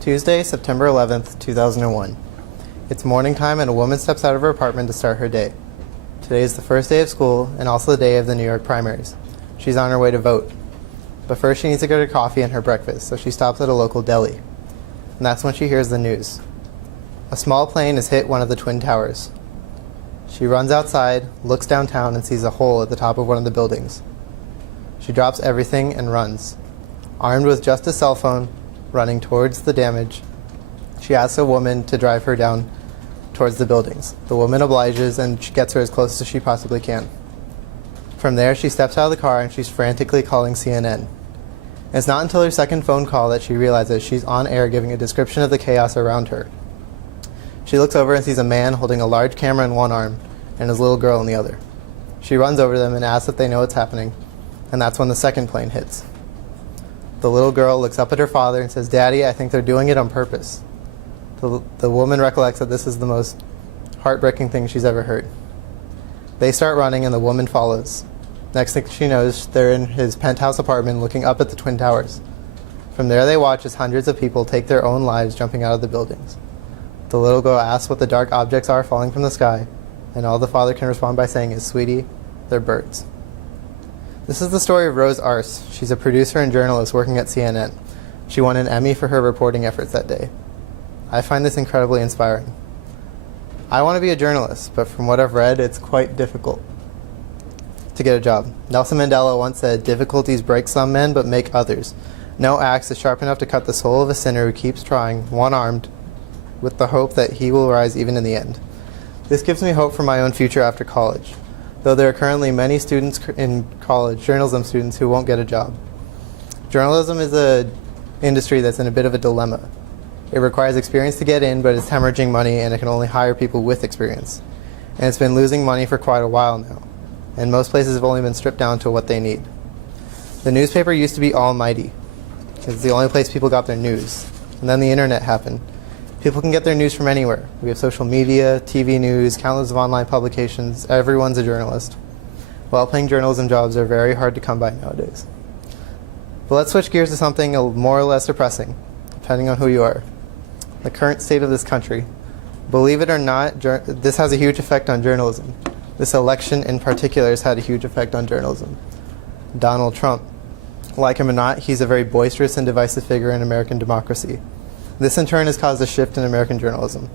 Tuesday, September 11th, 2001. It's morning time and a woman steps out of her apartment to start her day. Today is the first day of school and also the day of the New York primaries. She's on her way to vote. But first she needs to get her coffee and her breakfast, so she stops at a local deli. And that's when she hears the news. A small plane has hit one of the Twin Towers. She runs outside, looks downtown, and sees a hole at the top of one of the buildings. She drops everything and runs. Armed with just a cell phone, running towards the damage, she asks a woman to drive her down towards the buildings. The woman obliges and she gets her as close as she possibly can. From there, she steps out of the car and she's frantically calling CNN. It's not until her second phone call that she realizes she's on air giving a description of the chaos around her. She looks over and sees a man holding a large camera in one arm and his little girl in the other. She runs over them and asks if they know what's happening, and that's when the second plane hits. The little girl looks up at her father and says, "Daddy, I think they're doing it on purpose." The woman recollects that this is the most heartbreaking thing she's ever heard. They start running and the woman follows. Next thing she knows, they're in his penthouse apartment looking up at the Twin Towers. From there they watch as hundreds of people take their own lives jumping out of the buildings. The little girl asks what the dark objects are falling from the sky, and all the father can respond by saying is, "Sweetie, they're birds." This is the story of Rose Arce. She's a producer and journalist working at CNN. She won an Emmy for her reporting efforts that day. I find this incredibly inspiring. I want to be a journalist, but from what I've read, it's quite difficult to get a job. Nelson Mandela once said, "Difficulties break some men, but make others. No axe is sharp enough to cut the soul of a sinner who keeps trying, one-armed, with the hope that he will rise even in the end." This gives me hope for my own future after college, though there are currently many students in college, journalism students, who won't get a job. Journalism is an industry that's in a bit of a dilemma. It requires experience to get in, but it's hemorrhaging money and it can only hire people with experience. And it's been losing money for quite a while now, and most places have only been stripped down to what they need. The newspaper used to be almighty, because it's the only place people got their news. And then the internet happened. People can get their news from anywhere. We have social media, TV news, countless of online publications. Everyone's a journalist. Well-paying journalism jobs are very hard to come by nowadays. But let's switch gears to something more or less depressing, depending on who you are. The current state of this country. Believe it or not, this has a huge effect on journalism. This election in particular has had a huge effect on journalism. Donald Trump. Like him or not, he's a very boisterous and divisive figure in American democracy. This in turn has caused a shift in American journalism.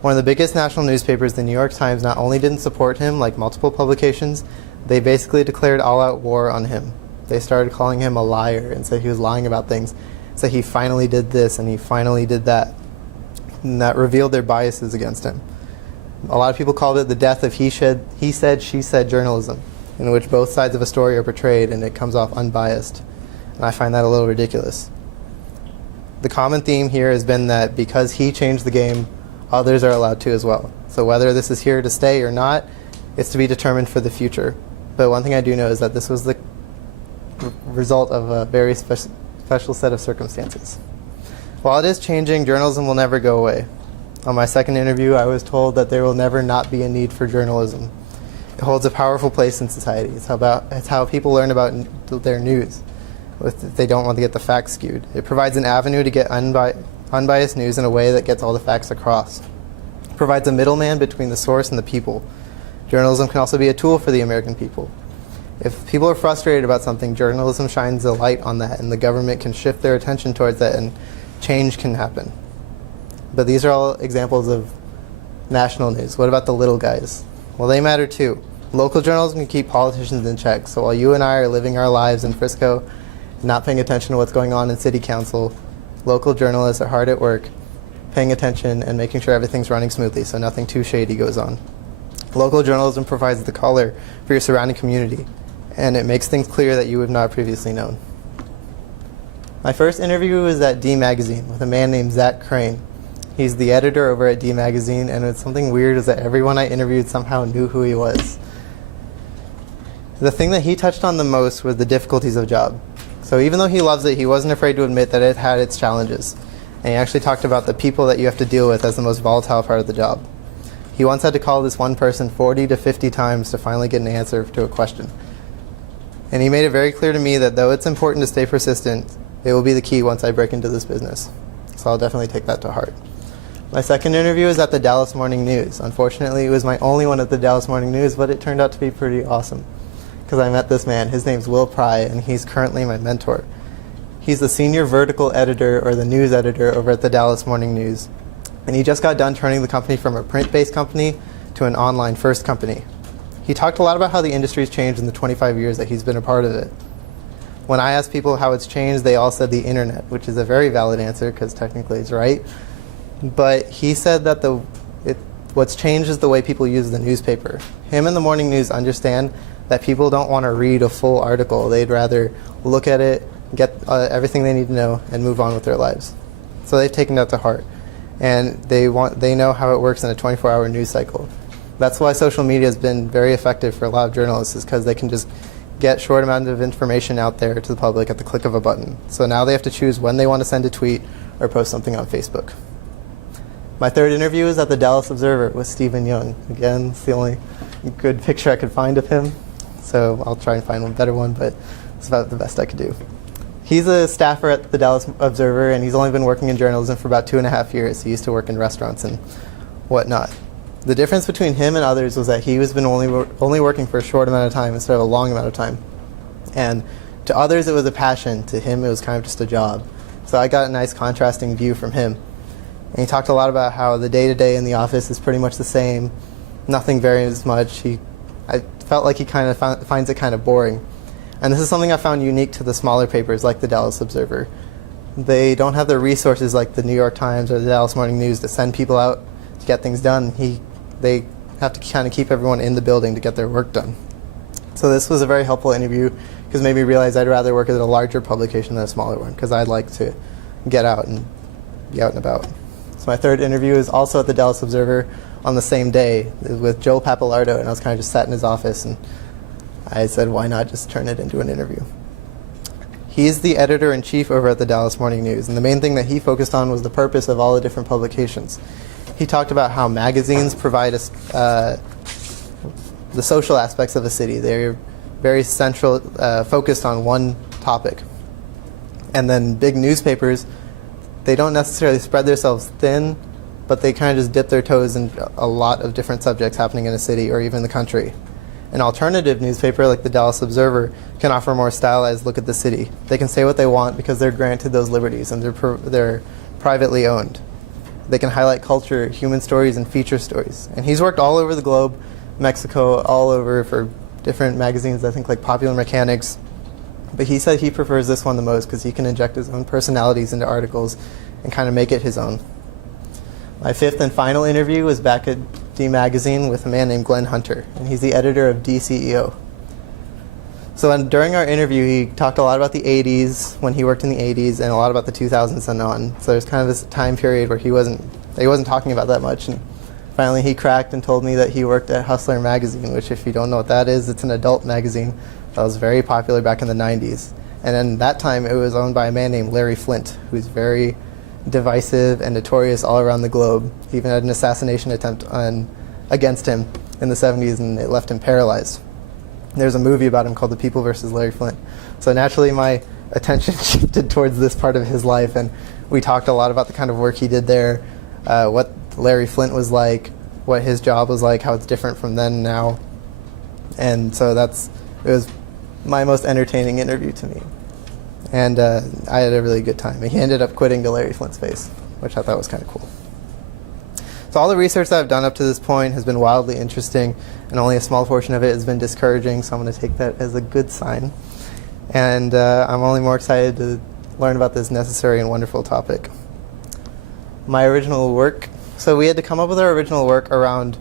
One of the biggest national newspapers, the New York Times, not only didn't support him like multiple publications, they basically declared all-out war on him. They started calling him a liar and said he was lying about things. Said he finally did this and he finally did that. And that revealed their biases against him. A lot of people called it the death of he said, she said journalism, in which both sides of a story are portrayed and it comes off unbiased. And I find that a little ridiculous. The common theme here has been that because he changed the game, others are allowed to as well. So whether this is here to stay or not, it's to be determined for the future. But one thing I do know is that this was the result of a very special set of circumstances. While it is changing, journalism will never go away. On my second interview, I was told that there will never not be a need for journalism. It holds a powerful place in society. It's how people learn about their news, if they don't want to get the facts skewed. It provides an avenue to get unbiased news in a way that gets all the facts across. It provides a middleman between the source and the people. Journalism can also be a tool for the American people. If people are frustrated about something, journalism shines a light on that, and the government can shift their attention towards that, and change can happen. But these are all examples of national news. What about the little guys? Well, they matter too. Local journalism can keep politicians in check. So while you and I are living our lives in Frisco, not paying attention to what's going on in city council, local journalists are hard at work, paying attention and making sure everything's running smoothly so nothing too shady goes on. Local journalism provides the color for your surrounding community, and it makes things clear that you have not previously known. My first interview was at D Magazine with a man named Zach Crane. He's the editor over at D Magazine, and it's something weird is that everyone I interviewed somehow knew who he was. The thing that he touched on the most was the difficulties of the job. So even though he loves it, he wasn't afraid to admit that it had its challenges. And he actually talked about the people that you have to deal with as the most volatile part of the job. He once had to call this one person 40 to 50 times to finally get an answer to a question. And he made it very clear to me that though it's important to stay persistent, it will be the key once I break into this business. So so I'll definitely take that to heart. My second interview was at the Dallas Morning News. Unfortunately, it was my only one at the Dallas Morning News, but it turned out to be pretty awesome because I met this man. His name's Will Pry, and he's currently my mentor. He's the senior vertical editor, or the news editor, over at the Dallas Morning News. And he just got done turning the company from a print-based company to an online-first company. He talked a lot about how the industry's changed in the 25 years that he's been a part of it. When I asked people how it's changed, they all said the internet, which is a very valid answer because technically it's right. But he said that what's changed is the way people use the newspaper. Him and the Morning News understand that people don't want to read a full article. They'd rather look at it, get everything they need to know, and move on with their lives. So they've taken that to heart. And they know how it works in a 24-hour news cycle. That's why social media has been very effective for a lot of journalists, is because they can just get short amount of information out there to the public at the click of a button. So now they have to choose when they want to send a tweet or post something on Facebook. My third interview is at the Dallas Observer with Stephen Young. Again, it's the only good picture I could find of him, so I'll try and find one better one, but it's about the best I could do. He's a staffer at the Dallas Observer, and he's only been working in journalism for about 2.5 years. He used to work in restaurants and whatnot. The difference between him and others was that he was been only working for a short amount of time instead of a long amount of time. And to others, it was a passion. To him, it was kind of just a job. So I got a nice contrasting view from him. And he talked a lot about how the day-to-day in the office is pretty much the same. Nothing varies much. I felt like he kind of finds it kind of boring. And this is something I found unique to the smaller papers like the Dallas Observer. They don't have the resources like the New York Times or the Dallas Morning News to send people out to get things done. They have to kind of keep everyone in the building to get their work done. So this was a very helpful interview because it made me realize I'd rather work at a larger publication than a smaller one because I'd like to get out and be out and about. So my third interview is also at the Dallas Observer on the same day with Joe Papalardo, and I was kind of just sat in his office and I said, why not just turn it into an interview? He's the editor-in-chief over at the Dallas Morning News, and the main thing that he focused on was the purpose of all the different publications. He talked about how magazines provide us the social aspects of a city. They're very central, focused on one topic. And then big newspapers, they don't necessarily spread themselves thin, but they kind of just dip their toes in a lot of different subjects happening in a city or even the country. An alternative newspaper like the Dallas Observer can offer a more stylized look at the city. They can say what they want because they're granted those liberties and they're privately owned. They can highlight culture, human stories, and feature stories. And he's worked all over the globe, Mexico, all over for different magazines, I think like Popular Mechanics. But he said he prefers this one the most because he can inject his own personalities into articles and kind of make it his own. My fifth and final interview was back at D Magazine with a man named Glenn Hunter, and he's the editor of DCEO. So during our interview, he talked a lot about the 80s, when he worked in the 80s, and a lot about the 2000s and on. So there's kind of this time period where he wasn't talking about that much. And finally he cracked and told me that he worked at Hustler magazine, which if you don't know what that is, it's an adult magazine that was very popular back in the 90s. And then that time it was owned by a man named Larry Flynt, who's very divisive and notorious all around the globe. He even had an assassination attempt against him in the 70s, and it left him paralyzed. There's a movie about him called The People vs. Larry Flynt. So naturally my attention shifted towards this part of his life, and we talked a lot about the kind of work he did there, what Larry Flynt was like, what his job was like, how it's different from then and now. And so it was my most entertaining interview to me. And I had a really good time. And he ended up quitting to Larry Flynt's face, which I thought was kind of cool. So all the research that I've done up to this point has been wildly interesting, and only a small portion of it has been discouraging, so I'm going to take that as a good sign. And I'm only more excited to learn about this necessary and wonderful topic. My original work. So we had to come up with our original work around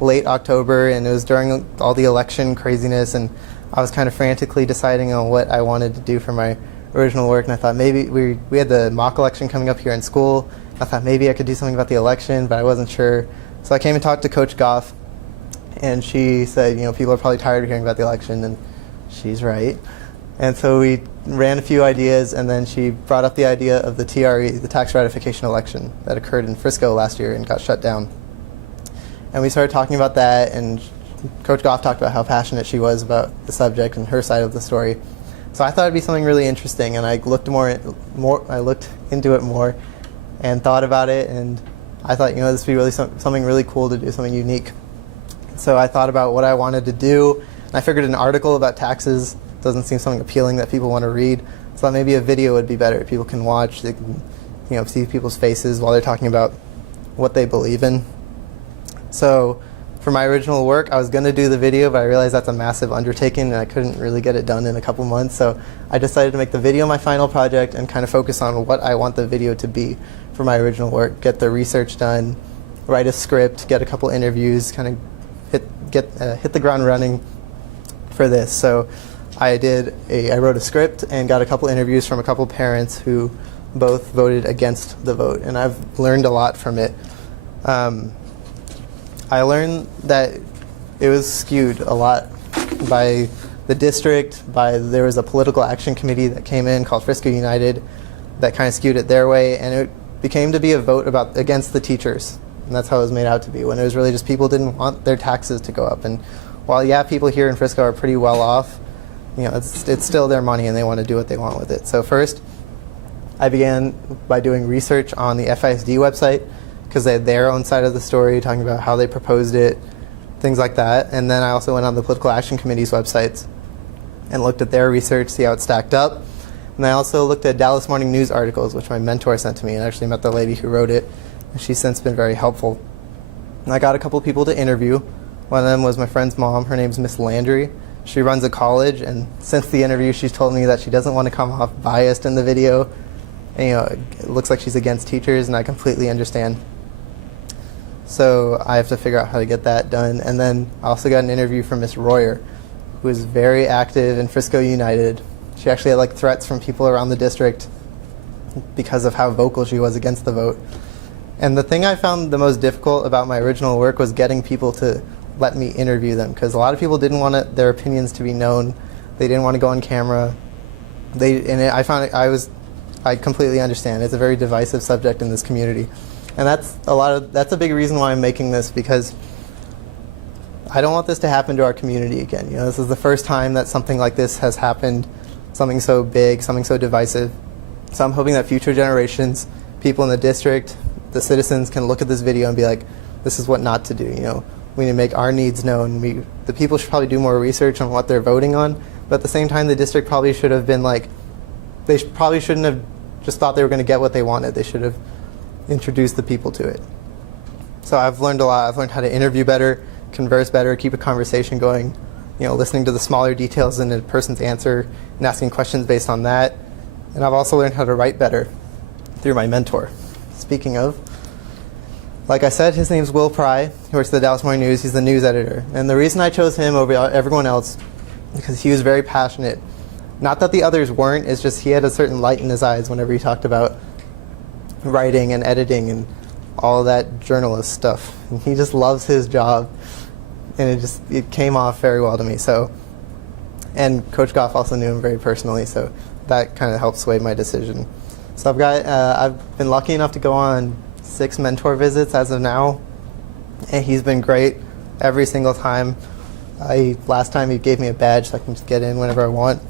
late October, and it was during all the election craziness, and I was kind of frantically deciding on what I wanted to do for my original work, and I thought maybe we had the mock election coming up here in school. I thought maybe I could do something about the election, but I wasn't sure. So I came and talked to Coach Goff, and she said, people are probably tired of hearing about the election, and she's right. And so we ran a few ideas, and then she brought up the idea of the TRE, the tax ratification election that occurred in Frisco last year and got shut down. And we started talking about that, and Coach Goff talked about how passionate she was about the subject and her side of the story. So I thought it'd be something really interesting, and I looked into it more. and thought about it, and I thought, this would be really something really cool to do, something unique. So I thought about what I wanted to do, and I figured an article about taxes doesn't seem something appealing that people want to read, so I thought maybe a video would be better. People can watch, they can see people's faces while they're talking about what they believe in. So for my original work, I was going to do the video, but I realized that's a massive undertaking and I couldn't really get it done in a couple months. So I decided to make the video my final project and kind of focus on what I want the video to be for my original work. Get the research done, write a script, get a couple interviews, kind of hit the ground running for this. So I wrote a script and got a couple interviews from a couple parents who both voted against the vote, and I've learned a lot from it. I learned that it was skewed a lot by the district, there was a political action committee that came in called Frisco United that kind of skewed it their way, and it became to be a vote against the teachers, and that's how it was made out to be, when it was really just people didn't want their taxes to go up. And while people here in Frisco are pretty well off, it's still their money and they want to do what they want with it. So first, I began by doing research on the FISD website, because they had their own side of the story, talking about how they proposed it, things like that. And then I also went on the Political Action Committee's websites and looked at their research, see how it stacked up. And I also looked at Dallas Morning News articles, which my mentor sent to me, and I actually met the lady who wrote it, and she's since been very helpful. And I got a couple people to interview. One of them was my friend's mom. Her name's Miss Landry. She runs a college, and since the interview, she's told me that she doesn't want to come off biased in the video. And, it looks like she's against teachers, and I completely understand. So I have to figure out how to get that done. And then I also got an interview from Miss Royer, who is very active in Frisco United. She actually had threats from people around the district because of how vocal she was against the vote. And the thing I found the most difficult about my original work was getting people to let me interview them, because a lot of people didn't want their opinions to be known. They didn't want to go on camera. I completely understand. It's a very divisive subject in this community. And that's a big reason why I'm making this, because I don't want this to happen to our community again. This is the first time that something like this has happened, something so big, something so divisive. So I'm hoping that future generations, people in the district, the citizens can look at this video and be like, this is what not to do. We need to make our needs known. The people should probably do more research on what they're voting on, but at the same time, the district probably should have been they probably shouldn't have just thought they were going to get what they wanted. They should have introduced the people to it. So I've learned a lot. I've learned how to interview better, converse better, keep a conversation going, listening to the smaller details in a person's answer and asking questions based on that. And I've also learned how to write better through my mentor. Speaking of, like I said, his name's Will Pry. He works at the Dallas Morning News. He's the news editor. And the reason I chose him over everyone else is because he was very passionate. Not that the others weren't, it's just he had a certain light in his eyes whenever he talked about writing and editing and all that journalist stuff. And he just loves his job, and it came off very well to me. And Coach Goff also knew him very personally, so that kind of helped sway my decision. So I've been lucky enough to go on 6 mentor visits as of now, and he's been great every single time. Last time he gave me a badge so I can just get in whenever I want.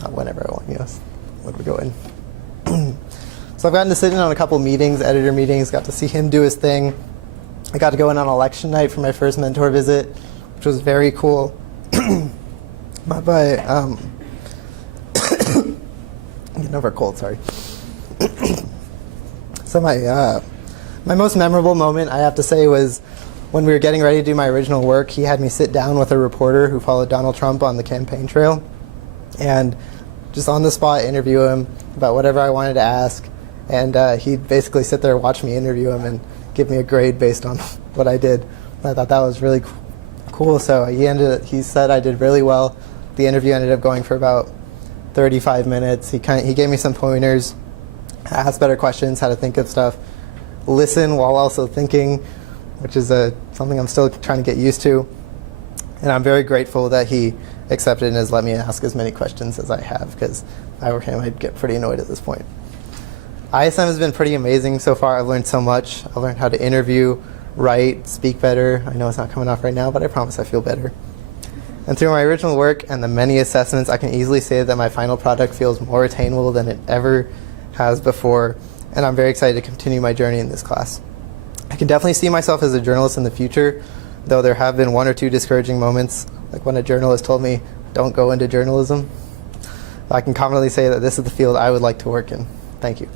Not whenever I want, when we go in. So I've gotten to sit in on a couple meetings, editor meetings, got to see him do his thing. I got to go in on election night for my first mentor visit, which was very cool. Getting over a cold, sorry. So my most memorable moment, I have to say, was when we were getting ready to do my original work. He had me sit down with a reporter who followed Donald Trump on the campaign trail, and just on the spot interview him about whatever I wanted to ask. And he'd basically sit there and watch me interview him and give me a grade based on what I did. I thought that was really cool. So he said I did really well. The interview ended up going for about 35 minutes. He gave me some pointers, asked better questions, how to think of stuff, listen while also thinking, which is something I'm still trying to get used to. And I'm very grateful that he accepted and has let me ask as many questions as I have, because if I were him, I'd get pretty annoyed at this point. ISM has been pretty amazing so far. I've learned so much. I've learned how to interview, write, speak better. I know it's not coming off right now, but I promise I feel better. And through my original work and the many assessments, I can easily say that my final product feels more attainable than it ever has before. and I'm very excited to continue my journey in this class. I can definitely see myself as a journalist in the future, though there have been one or two discouraging moments, like when a journalist told me, "Don't go into journalism." I can confidently say that this is the field I would like to work in. Thank you.